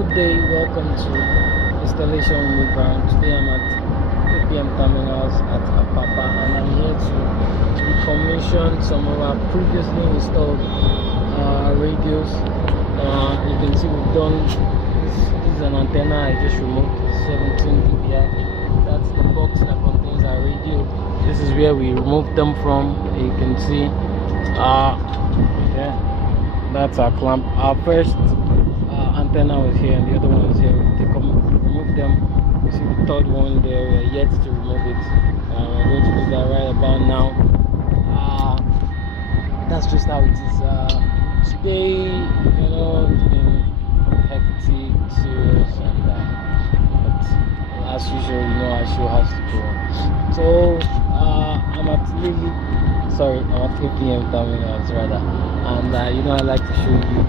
Good day, welcome to Installation with Brown. Today I'm at APM Terminals at Apapa and I'm here to decommission some of our previously installed radios. You can see we've done this is an antenna I just removed, 17 dpi. That's the box that contains our radio. This is where we removed them from. You can see yeah, that's our clamp. Our first antenna was here and the other one was here. We remove them. You see the third one there. We are yet to remove it. We're going to do that right about now. That's just how it is. Today, it's been hectic, serious, and but as usual, our show has to go on. So I'm at I'm at APM Terminals rather, and I like to show you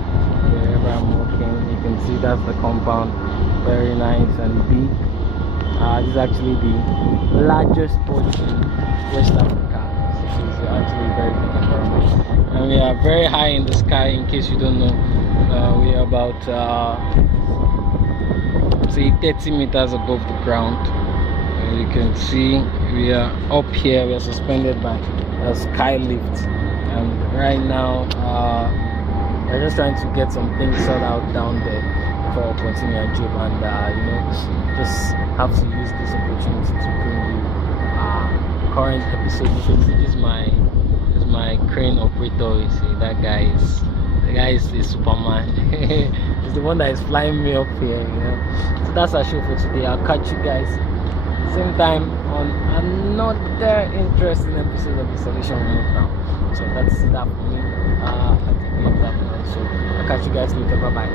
wherever I'm working. You can see that's the compound, very nice and big. This is actually the largest port in West Africa. This is actually very big environment, and we are very high in the sky. In case you don't know, we are about say 30 meters above the ground. You can see we are up here. We are suspended by a sky lift, and right now we're just trying to get some things sorted out down there before we continue our trip, and just have to use this opportunity to bring you current episode. You can see this is my crane operator. You see the guy is the Superman. He's the one that is flying me up here, So that's our show for today. I'll catch you guys same time on another interesting episode of Installation now. So that's that for me. So I'll catch you guys later. Bye bye.